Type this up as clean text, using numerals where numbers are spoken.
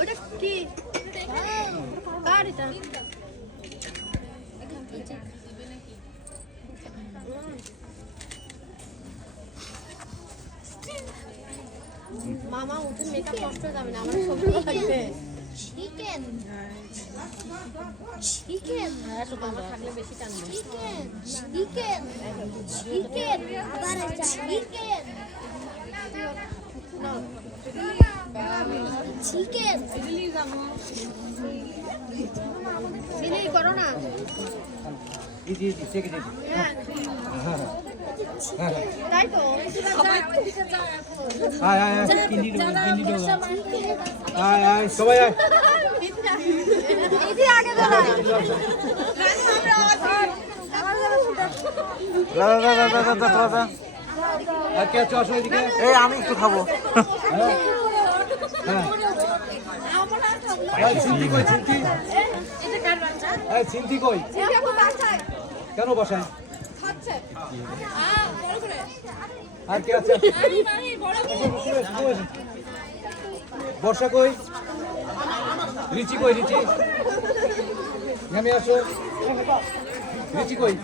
ওটা কি কার এটা মামা উঠে মেকআপ নষ্ট হয়ে যাবে না আমার সবজি লাগবে চিকেন চিকেন মামা থাকলে বেশি টানবে চিকেন চিকেন চিকেন আবার চিকেন না চিকেন দিদি করো না দিদি চেকে দিদি তাই তো আয় আয় আয় কিন্ডি দো আয় আয় সবাই আয় দিদি আগে দাঁড়া দাদা আর কে আছো আসো এদিকে এই আমি একটু খাবো। হ্যাঁ এই চিন্তি কই চিন্তি এই চিন্তি কই কেন বসায় আর কে আছে বর্ষা কই রিচি কই রিচি নেমে আসো রিচি কই